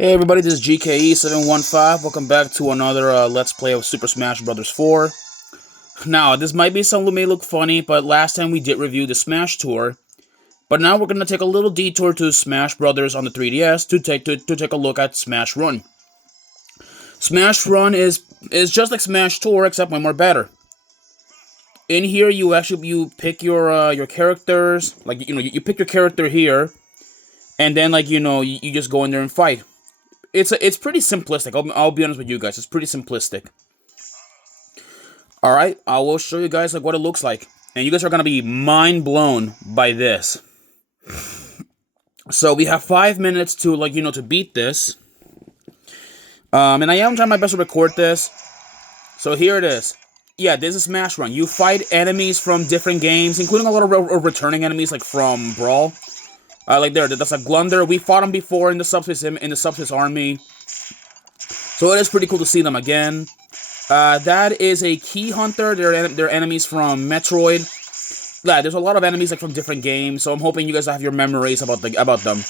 Hey everybody, this is GKE715. Welcome back to another Let's Play of Super Smash Bros. 4. Now, this might be something that may look funny, but last time we did review the Smash Tour. But now we're going to take a little detour to Smash Bros. On the 3DS to take a look at Smash Run. Smash Run is just like Smash Tour, except way more better. In here, you pick your characters, like you pick your character here, and then you just go in there and fight. It's pretty simplistic. I'll be honest with you guys. It's pretty simplistic. All right, I will show you guys what it looks like, and you guys are gonna be mind blown by this. So we have 5 minutes to to beat this. And I am trying my best to record this. So here it is. Yeah, this is Smash Run. You fight enemies from different games, including a lot of returning enemies from Brawl. That's a Glunder. We fought them before in the Subspace Army. So it is pretty cool to see them again. That is a Key Hunter. They're enemies from Metroid. Yeah, there's a lot of enemies from different games. So I'm hoping you guys have your memories about them.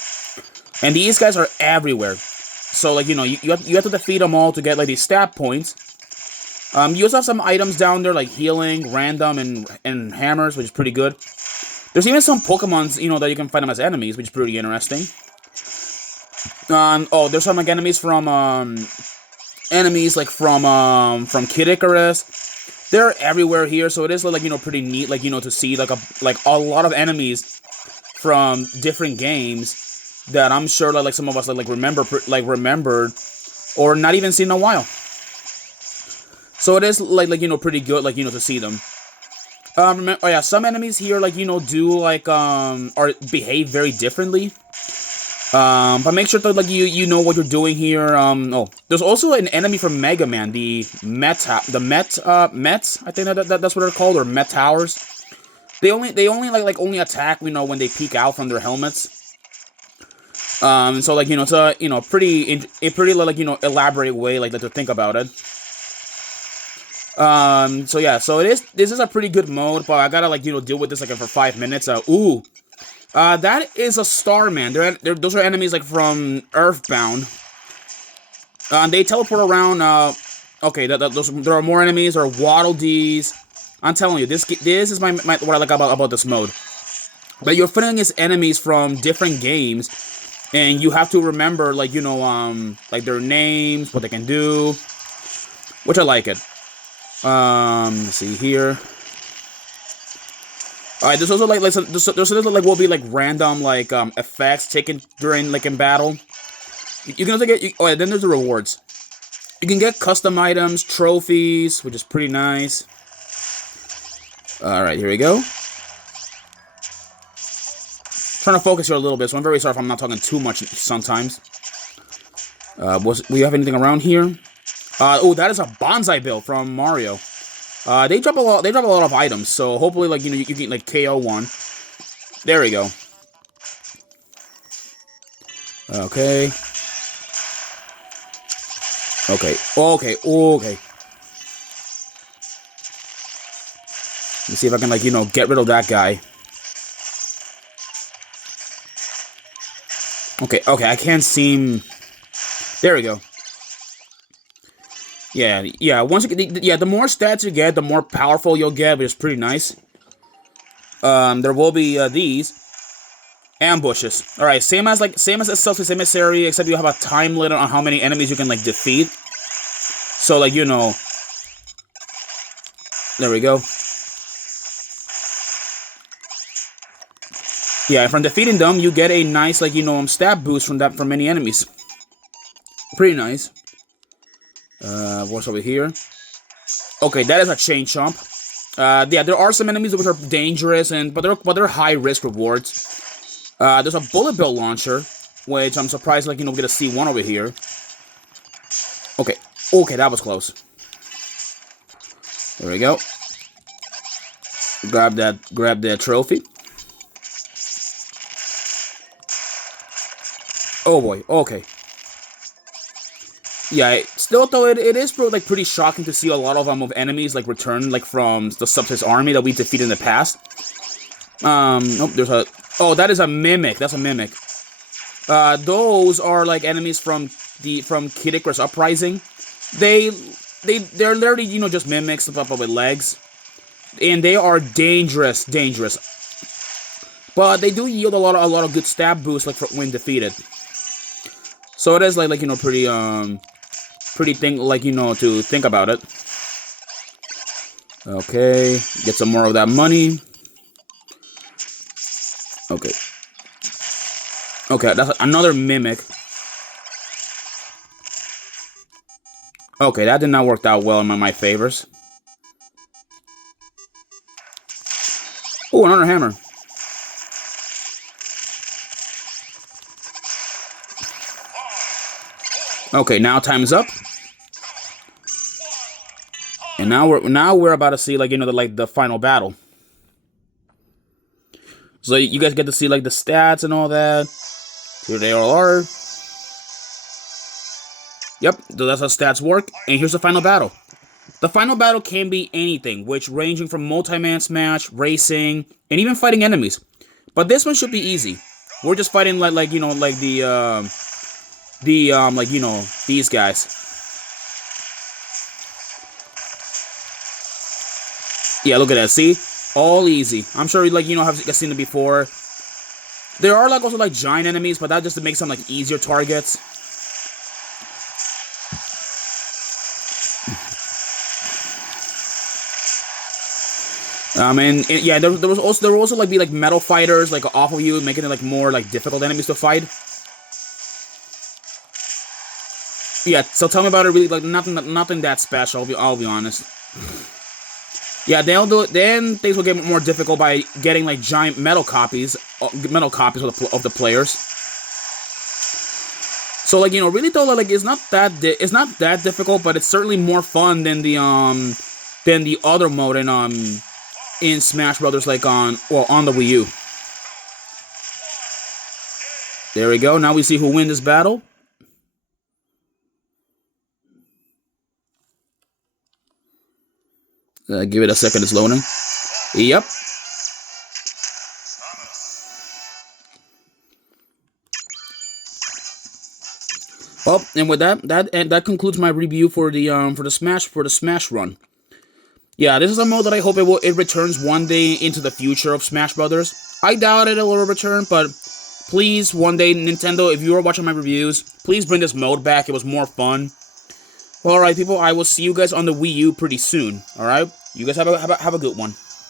And these guys are everywhere. So you have to defeat them all to get these stat points. You also have some items down there like healing, random, and hammers, which is pretty good. There's even some Pokemons, that you can find them as enemies, which is pretty interesting. There's some enemies from Kid Icarus. They're everywhere here, so it is pretty neat, to see a lot of enemies from different games that I'm sure some of us remembered or not even seen in a while. So it is pretty good to see them. Some enemies here do or behave very differently. But make sure that you know what you're doing here. There's also an enemy from Mega Man, the Mets. I think that's what they're called, or Met Towers. They only attack when they peek out from their helmets. So it's a pretty elaborate way to think about it. So this is a pretty good mode, but I gotta deal with this for 5 minutes. That is a Starman. Those are enemies from Earthbound. They teleport around. There are more enemies. There are Waddle Dees. I'm telling you, this is what I like about this mode. But you're fighting against enemies from different games, and you have to remember their names, what they can do, which I like it. Let's see here. Alright, there's also will be random effects taken during in battle. You can also get then there's the rewards. You can get custom items, trophies, which is pretty nice. Alright, here we go. Trying to focus here a little bit, so I'm very sorry if I'm not talking too much sometimes. We have anything around here? That is a Bonsai Bill from Mario. They drop a lot of items, so hopefully you can KO one. There we go. Okay. Let's see if I can get rid of that guy. Okay, I can't seem. There we go. Yeah. Once you get, the more stats you get, the more powerful you'll get, which is pretty nice. There will be these ambushes. All right, same as a Subspace Emissary, except you have a time limit on how many enemies you can defeat. So there we go. Yeah, from defeating them, you get a nice stat boost from many enemies. Pretty nice. What's over here? Okay, that is a Chain Chomp. Yeah, there are some enemies which are dangerous but they're high risk rewards. There's a Bullet Bill launcher, which I'm surprised we get a C1 over here. Okay, that was close. There we go. Grab that trophy. Oh boy, okay. Yeah, still though, it is pretty shocking to see a lot of enemies return from the Subspace Army that we defeated in the past. Nope, there's a. Oh, that is a Mimic. That's a Mimic. Those are like enemies from Kid Icarus Uprising. They're literally, you know, just mimics up with legs, and they are dangerous. But they do yield a lot of good stab boosts, like when defeated. So it is like you know, pretty thing, like, you know, to think about it. Okay, get some more of that money. Okay. Okay, that's another mimic. Okay, that did not work out well in my favors. Oh, another hammer. Okay, now time's up. And now we're about to see, like, you know, the final battle. So you guys get to see like the stats and all that. Here they all are. Yep, so that's how stats work. And here's the final battle. The final battle can be anything, which ranging from multi-man smash, racing, and even fighting enemies. But this one should be easy. We're just fighting like you know, like like, you know, these guys. Yeah, look at that. See, all easy. I'm sure, like, you know, have seen it before. There are like also like giant enemies, but that just makes them like easier targets. And yeah, there will also like be like metal fighters like off of you, making it like more like difficult enemies to fight. Yeah, so tell me about it. Really, like nothing that special. I'll be honest. Yeah, then things will get more difficult by getting like giant metal copies of the players. So like, you know, really though, like it's not that difficult, but it's certainly more fun than the other mode in Smash Brothers, like on the Wii U. There we go. Now we see who wins this battle. Give it a second, it's loading. Yep. Well, and with that concludes my review for the Smash run. Yeah, this is a mode that I hope it returns one day into the future of Smash Brothers. I doubt it will return, but please, one day, Nintendo, if you are watching my reviews, please bring this mode back. It was more fun. Well, alright, people, I will see you guys on the Wii U pretty soon, alright? You guys have a good one.